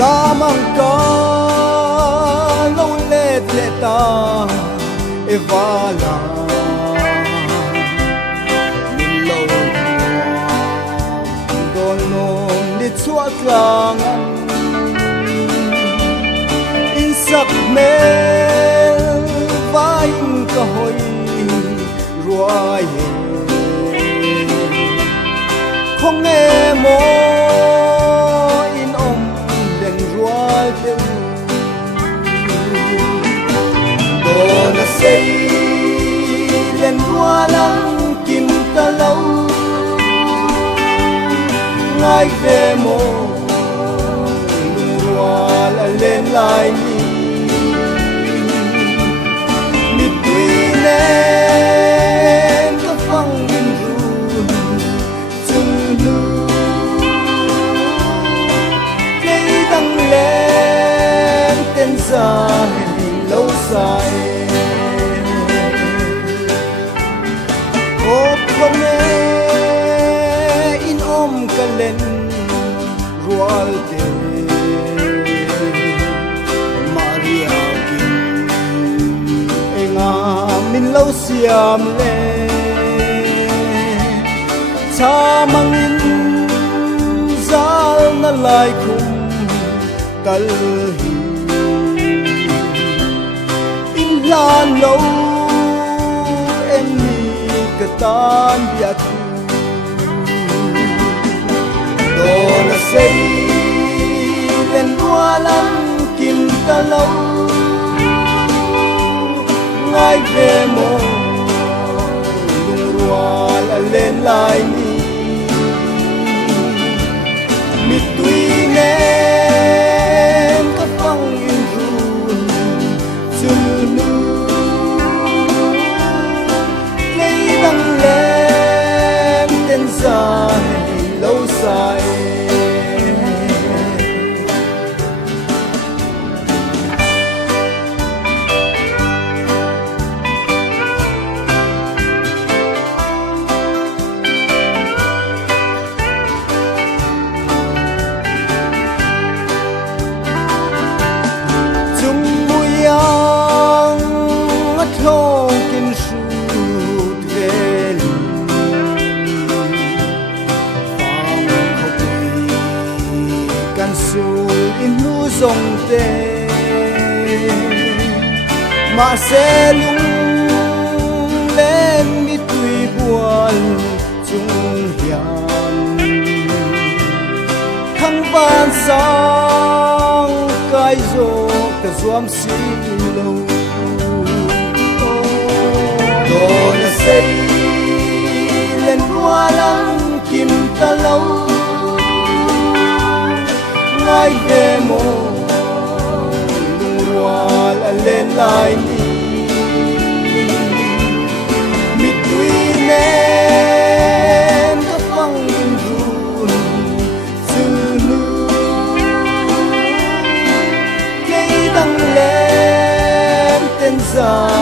lamang ka lo let leta evala lo don nom ni chuat langan in sak mel vain ka hoi ruai không nghe mô in om den ruai teu do na sei len rualang kim ta lâu ngai ve mo lung rual lên lại ni tui nen ka phang in ru chung lu cây đăng lên tên dài lâu dài ốp không nghe in ôm cả lên rual te Maria kim enga min lâu xiam le cha mang in zal na lai kum kal hi in lan lâu em mi ka tan bia thu do na sei len rualam kim ta lâu ngai ve mo lung rual lên lại mi tui nen ka phang in run chu nu lấy đăng lên tên dài lâu dài dòng tê mà sẽ lung lên mi tùy buồn chung hiền khăn van sang cái rô cái zoom xí lâu đồ là xây lên hoa lăng kim ta lâu ngai ve mo lung rual lên lại mi tui nen ka phang in run chu nu cây đăng lên tên dài